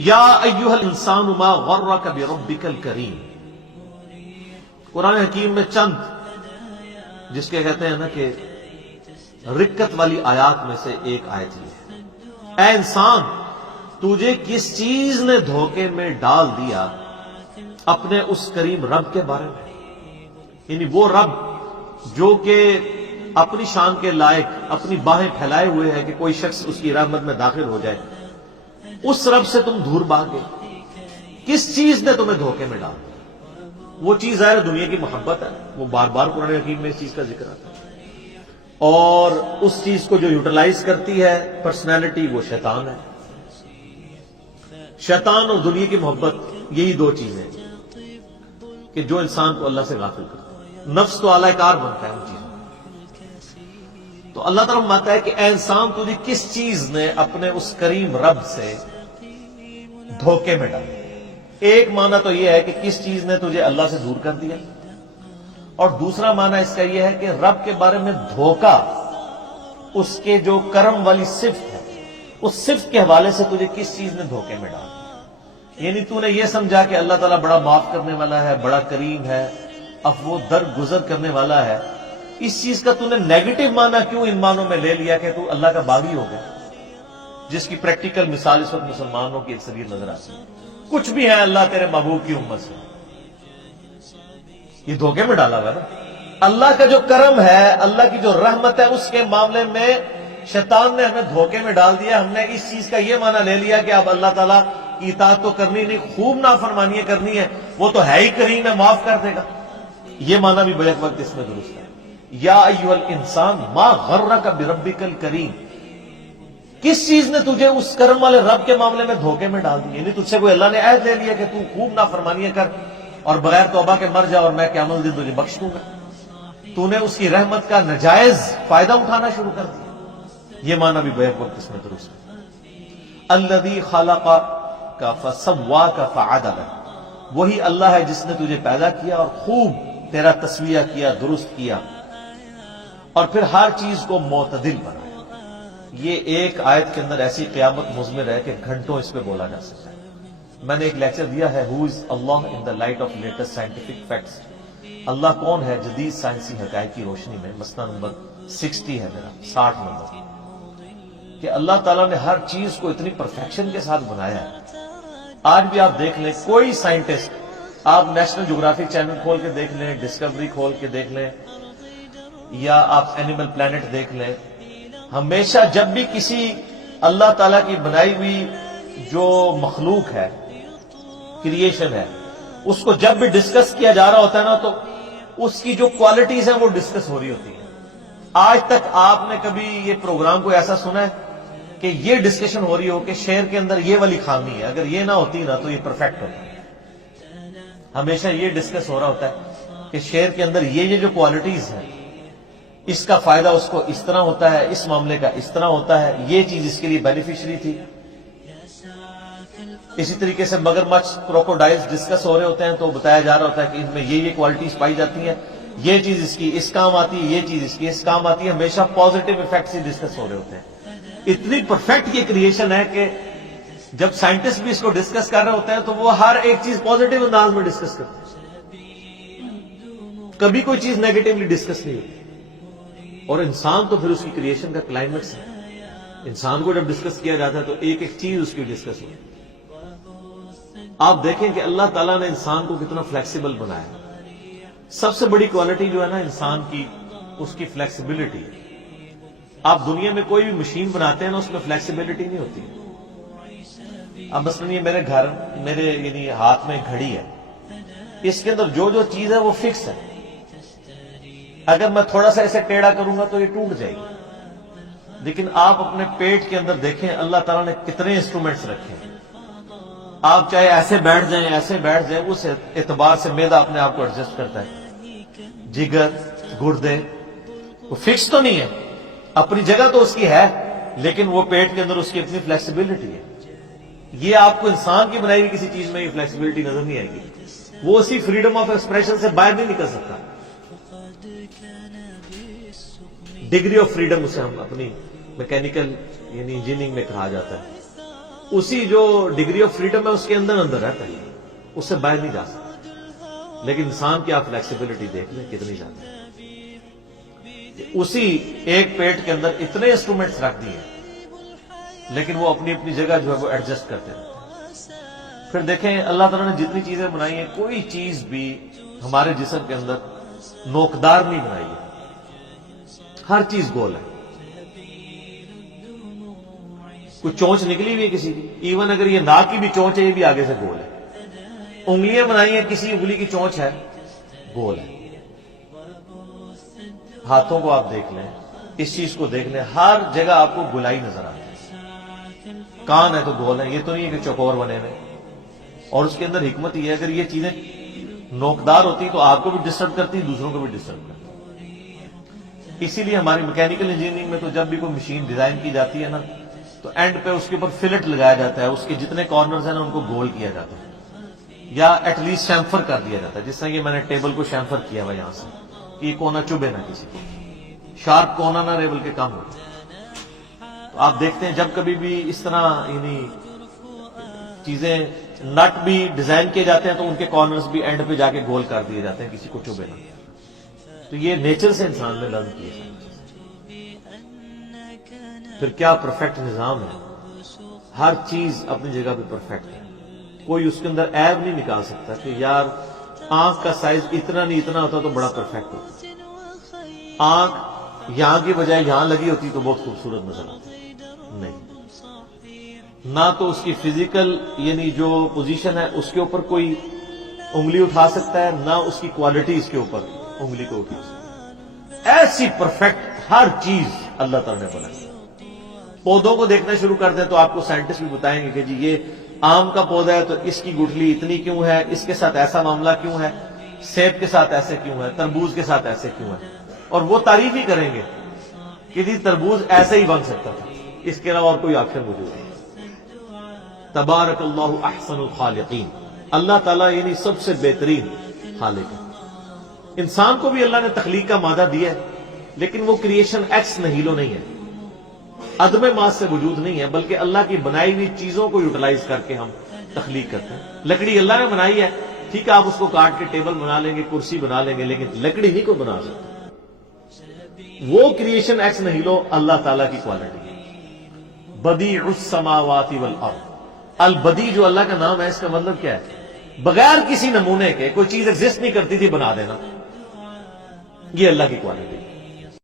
یا ایھا الانسان ما غرک بربک الکریم. قرآن حکیم میں چند جس کے کہتے ہیں نا کہ رکت والی آیات میں سے ایک آیت یہ ہے، اے انسان تجھے کس چیز نے دھوکے میں ڈال دیا اپنے اس کریم رب کے بارے میں. یعنی وہ رب جو کہ اپنی شان کے لائق اپنی باہیں پھیلائے ہوئے ہے کہ کوئی شخص اس کی رحمت میں داخل ہو جائے، اس رب سے تم دور بھاگ گئے. کس چیز نے تمہیں دھوکے میں ڈال دیا؟ وہ چیز ظاہر دنیا کی محبت ہے، وہ بار بار قرآن حکیم میں اس چیز کا ذکر آتا ہے. اور اس چیز کو جو یوٹیلائز کرتی ہے پرسنالٹی، وہ شیطان ہے. شیطان اور دنیا کی محبت یہی دو چیزیں کہ جو انسان کو اللہ سے غافل کرتا ہے. نفس تو اعلی کار بنتا ہے ان چیزوں. تو اللہ تعالیٰ فرماتا ہے کہ اے انسان تجھے کس چیز نے اپنے اس کریم رب سے دھوکے میں ڈالا. ایک معنی تو یہ ہے کہ کس چیز نے تجھے اللہ سے دور کر دیا، اور دوسرا معنی اس کا یہ ہے کہ رب کے بارے میں دھوکا، اس کے جو کرم والی صفت ہے اس صفت کے حوالے سے تجھے کس چیز نے دھوکے میں ڈالا. یعنی تو نے یہ سمجھا کہ اللہ تعالیٰ بڑا معاف کرنے والا ہے، بڑا کریم ہے، عفو درگزر کرنے والا ہے. اس چیز کا تو نے نیگیٹو معنی کیوں ان معنوں میں لے لیا کہ تو اللہ کا باغی ہو گیا، جس کی پریکٹیکل مثال اس وقت مسلمانوں کی اکثریت نظر آتی ہے. کچھ بھی ہے اللہ تیرے محبوب کی امت سے. یہ دھوکے میں ڈالا ہوا ہے نا. اللہ کا جو کرم ہے، اللہ کی جو رحمت ہے، اس کے معاملے میں شیطان نے ہمیں دھوکے میں ڈال دیا. ہم نے اس چیز کا یہ معنی لے لیا کہ اب اللہ تعالیٰ کی اطاعت تو کرنی نہیں، خوب نافرمانیاں کرنی ہے، وہ تو ہے ہی کریم ہے، معاف کر دے گا. یہ معنی بھی بیک وقت اس میں درست ہے. یا ایھا الانسان ما غرک بربک الکریم. کس چیز نے تجھے اس کرم والے رب کے معاملے میں دھوکے میں ڈال دی؟ یعنی تجھ سے کوئی اللہ نے عہد لے لیا کہ تو خوب نافرمانیاں کر اور بغیر توبہ کے مر جا اور میں قیامت دن تجھے بخش دوں گا. تو نے اس کی رحمت کا ناجائز فائدہ اٹھانا شروع کر دیا. یہ معنی بھی بیک وقت اس میں درست ہے. الذی خلقک فسواک فعدلک. وہی اللہ ہے جس نے تجھے پیدا کیا اور خوب تیرا تسویہ کیا، درست کیا، اور پھر ہر چیز کو معتدل بنایا. یہ ایک آیت کے اندر ایسی قیامت مضمر ہے کہ گھنٹوں اس پہ بولا جا سکتا ہے. میں نے ایک لیکچر دیا ہے who is Allah in the light of latest scientific facts. Allah کون ہے جدید سائنسی حقائق کی روشنی میں. مسئلہ نمبر 60 ہے میرا، 60 نمبر، کہ اللہ تعالیٰ نے ہر چیز کو اتنی پرفیکشن کے ساتھ بنایا ہے. آج بھی آپ دیکھ لیں، کوئی سائنٹسٹ، آپ نیشنل جغرافک چینل کھول کے دیکھ لیں، ڈسکوری کھول کے دیکھ لیں، یا آپ اینیمل پلانٹ دیکھ لیں، ہمیشہ جب بھی کسی اللہ تعالیٰ کی بنائی ہوئی جو مخلوق ہے، کریشن ہے، اس کو جب بھی ڈسکس کیا جا رہا ہوتا ہے نا، تو اس کی جو کوالٹیز ہیں وہ ڈسکس ہو رہی ہوتی ہیں. آج تک آپ نے کبھی یہ پروگرام کو ایسا سنا ہے کہ یہ ڈسکشن ہو رہی ہو کہ شعر کے اندر یہ والی خامی ہے، اگر یہ نہ ہوتی نا تو یہ پرفیکٹ ہوتا ہے؟ ہمیشہ یہ ڈسکس ہو رہا ہوتا ہے کہ شعر کے اندر یہ جو کوالٹیز ہیں، اس کا فائدہ اس کو اس طرح ہوتا ہے، اس معاملے کا اس طرح ہوتا ہے، یہ چیز اس کے لیے بینیفیشری تھی. اسی طریقے سے مگرمچھ، کروکوڈائلز ڈسکس ہو رہے ہوتے ہیں تو بتایا جا رہا ہوتا ہے کہ ان میں یہ کوالٹیز پائی جاتی ہیں، یہ چیز اس کی اس کام آتی ہے، یہ چیز اس کی اس کام آتی ہے. ہمیشہ پازیٹیو ایفیکٹس ہی ڈسکس ہو رہے ہوتے ہیں. اتنی پرفیکٹ یہ کریشن ہے کہ جب سائنٹسٹ بھی اس کو ڈسکس کر رہے ہوتے ہیں تو وہ ہر ایک چیز پازیٹیو انداز میں ڈسکس کرتے ہیں، کبھی کوئی چیز نیگیٹولی ڈسکس نہیں ہوتی. اور انسان تو پھر اس کی کریشن کا کلائمیکس ہے. انسان کو جب ڈسکس کیا جاتا ہے تو ایک ایک چیز اس کی ڈسکس ہوتی ہے. آپ دیکھیں کہ اللہ تعالیٰ نے انسان کو کتنا فلیکسیبل بنایا. سب سے بڑی کوالٹی جو ہے نا انسان کی، اس کی فلیکسیبلٹی. آپ دنیا میں کوئی بھی مشین بناتے ہیں نا، اس میں فلیکسیبلٹی نہیں ہوتی. اب مثلا یہ میرے یعنی ہاتھ میں گھڑی ہے، اس کے اندر جو چیز ہے وہ فکس ہے. اگر میں تھوڑا سا اسے ٹیڑھا کروں گا تو یہ ٹوٹ جائے گی. لیکن آپ اپنے پیٹ کے اندر دیکھیں اللہ تعالیٰ نے کتنے انسٹرومنٹس رکھے ہیں. آپ چاہے ایسے بیٹھ جائیں، ایسے بیٹھ جائیں، اس اعتبار سے معدہ اپنے آپ کو ایڈجسٹ کرتا ہے. جگر، گردے، وہ فکس تو نہیں ہے، اپنی جگہ تو اس کی ہے، لیکن وہ پیٹ کے اندر اس کی اپنی فلیکسیبلٹی ہے. یہ آپ کو انسان کی بنائی ہوئی کسی چیز میں یہ فلیکسیبلٹی نظر نہیں آئے گی. وہ اسی فریڈم آف ایکسپریشن سے باہر نہیں نکل سکتا. ڈگری آف فریڈم اسے ہم اپنی میکینیکل یعنی انجینئرنگ میں کہا جاتا ہے. اسی جو ڈگری آف فریڈم ہے اس کے اندر اندر رہتا ہے، اس سے باہر نہیں جا سکتا۔ لیکن انسان کی آپ فلیکسیبلٹی دیکھ لیں کتنی زیادہ ہے، اسی ایک پیٹ کے اندر اتنے انسٹرومنٹس رکھ دیے لیکن وہ اپنی اپنی جگہ جو ہے وہ ایڈجسٹ کرتے رہتے ہیں۔ پھر دیکھیں اللہ تعالیٰ نے جتنی چیزیں بنائی ہیں کوئی چیز بھی ہمارے جسم کے اندر نوکدار نہیں بنائی ہے، ہر چیز گول ہے۔ کوئی چونچ نکلی ہوئی ہے کسی کی، ایون اگر یہ ناک کی بھی چونچ ہے یہ بھی آگے سے گول ہے۔ انگلیاں بنائی ہیں، کسی انگلی کی چونچ ہے گول ہے۔ ہاتھوں کو آپ دیکھ لیں، اس چیز کو دیکھ لیں، ہر جگہ آپ کو گولائی نظر آتی ہے۔ کان ہے تو گول ہے، یہ تو نہیں ہے کہ چوکور بنے ہوئے۔ اور اس کے اندر حکمت یہ ہے اگر یہ چیزیں نوکدار ہوتی تو آپ کو بھی ڈسٹرب کرتی، دوسروں کو بھی ڈسٹرب کرتی۔ اسی لیے ہماری میکینیکل انجینئرنگ میں تو جب بھی کوئی مشین ڈیزائن کی جاتی ہے نا تو اینڈ پہ اس کے اوپر فلٹ لگایا جاتا ہے، اس کے جتنے کارنرز ہیں نا ان کو گول کیا جاتا ہے، یا ایٹ لیسٹ شیمفر کر دیا جاتا ہے، جس طرح یہ میں نے ٹیبل کو شیمفر کیا ہوا یہاں سے کہ یہ کونا چبھے نہ کسی کو، شارپ کونا نہ رہے بلکہ کم ہو۔ تو آپ دیکھتے ہیں جب کبھی بھی اس طرح یعنی چیزیں نٹ بھی ڈیزائن کیے جاتے ہیں تو ان کے کارنرز بھی اینڈ پہ جا کے گول کر دیے جاتے ہیں کسی کو چبھے نہ۔ تو یہ نیچر سے انسان نے لرن کیا ہے۔ پھر کیا پرفیکٹ نظام ہے، ہر چیز اپنی جگہ پہ پرفیکٹ ہے، کوئی اس کے اندر عیب نہیں نکال سکتا کہ یار آنکھ کا سائز اتنا نہیں اتنا ہوتا تو بڑا پرفیکٹ ہوتا، آنکھ یہاں کی بجائے یہاں لگی ہوتی تو بہت خوبصورت نظر آتی، نہیں۔ نہ تو اس کی فزیکل یعنی جو پوزیشن ہے اس کے اوپر کوئی انگلی اٹھا سکتا ہے، نہ اس کی کوالٹی اس کے اوپر انگلی کو اٹھا سکتا ہے۔ ایسی پرفیکٹ ہر چیز اللہ تعالیٰ نے بنائی۔ پودوں کو دیکھنا شروع کر دیں تو آپ کو سائنٹسٹ بھی بتائیں گے کہ جی یہ آم کا پودا ہے تو اس کی گٹھلی اتنی کیوں ہے، اس کے ساتھ ایسا معاملہ کیوں ہے، سیب کے ساتھ ایسے کیوں ہے، تربوز کے ساتھ ایسے کیوں ہے، اور وہ تعریف ہی کریں گے کہ جی تربوز ایسے ہی بن سکتا تھا، اس کے علاوہ اور کوئی آپشن موجود نہیں۔ تبارک اللہ احسن الخالقین، اللہ تعالیٰ یعنی سب سے بہترین خالق ہے۔ انسان کو بھی اللہ نے تخلیق کا مادہ دیا ہے لیکن وہ کریشن ایکس نہیلو نہیں ہے، عدم ماس سے وجود نہیں ہے، بلکہ اللہ کی بنائی ہوئی چیزوں کو یوٹیلائز کر کے ہم تخلیق کرتے ہیں۔ لکڑی اللہ نے بنائی ہے، ٹھیک ہے آپ اس کو کاٹ کے ٹیبل بنا لیں گے، کرسی بنا لیں گے، لیکن لکڑی نہیں کو بنا سکتے۔ وہ کریشن ایکس نہیلو اللہ تعالیٰ کی کوالٹی ہے۔ بدیع السماوات والارض، البدیع جو اللہ کا نام ہے اس کا مطلب کیا ہے؟ بغیر کسی نمونے کے کوئی چیز ایگزسٹ نہیں کرتی تھی بنا دینا، یہ اللہ کی کوالٹی ہے۔